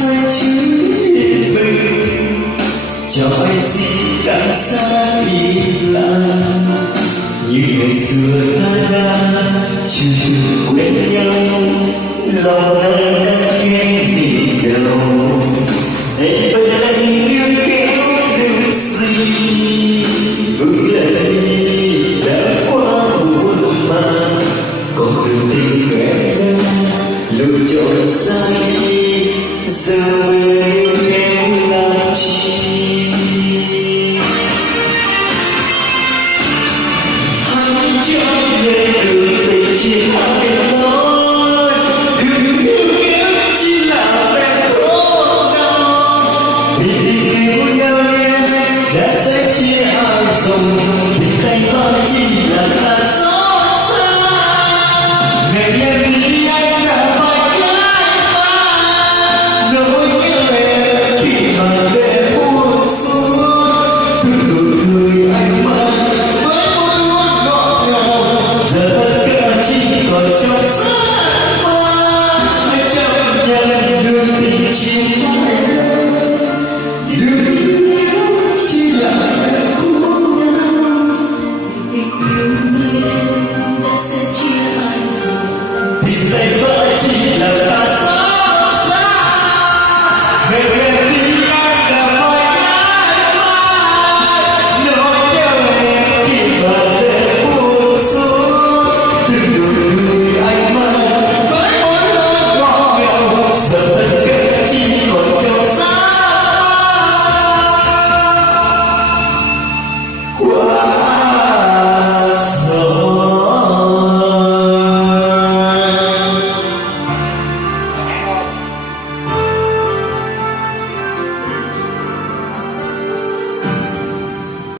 hai chữ yên bình, cho ai xin cảm giác im lặng như ngày xưa ta đã chưa từng quên nhau. Lòng ta đã kém đi đâu, em vẫn lạnh như kéo đường gì vững lên đi đã qua muôn màng. Còn đường tình em đã lựa chọn sai đi, giờ yêu em làm chi? Hãy cho về đường tình chỉ hai lối, đừng yêu em chỉ là em khổ đau. Vì tình yêu đâu em đã sẽ chia hai dòng.